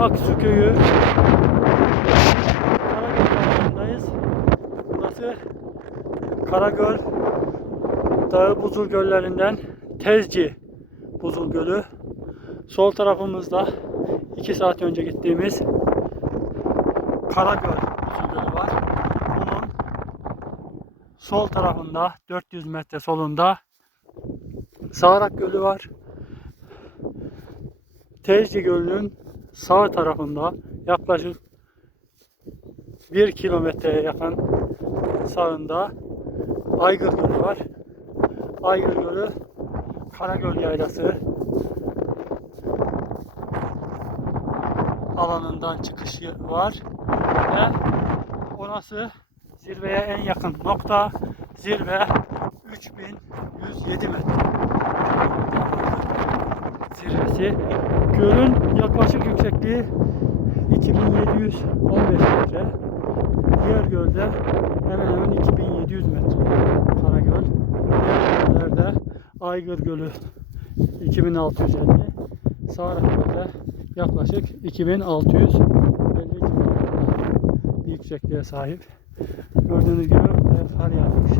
Aksu Köyü Karagöl'dayız. Burası Karagöl Dağı Buzul Göllerinden Tezci Buzul Gölü. Sol tarafımızda 2 saat önce gittiğimiz Karagöl Buzul Gölü var. Bunun sol tarafında 400 metre solunda Sağrak Gölü var. Tezci Gölü'nün sağ tarafında yaklaşık 1 kilometreye yakın sağında Aygır Gölü var. Aygır Gölü Karagöl Yaylası alanından çıkışı var. Ve orası zirveye en yakın nokta. Zirve 3107 metre. Zirvesi. Gölün yaklaşık yüksekliği 2715 metre. Diğer gölde hemen hemen 2700 metre. Karagöl. Diğer göllerde Aygır Gölü 2650 Sağrak Göl'de yaklaşık 2650 bir yüksekliğe sahip. Gördüğünüz gibi buraya kar yağmış.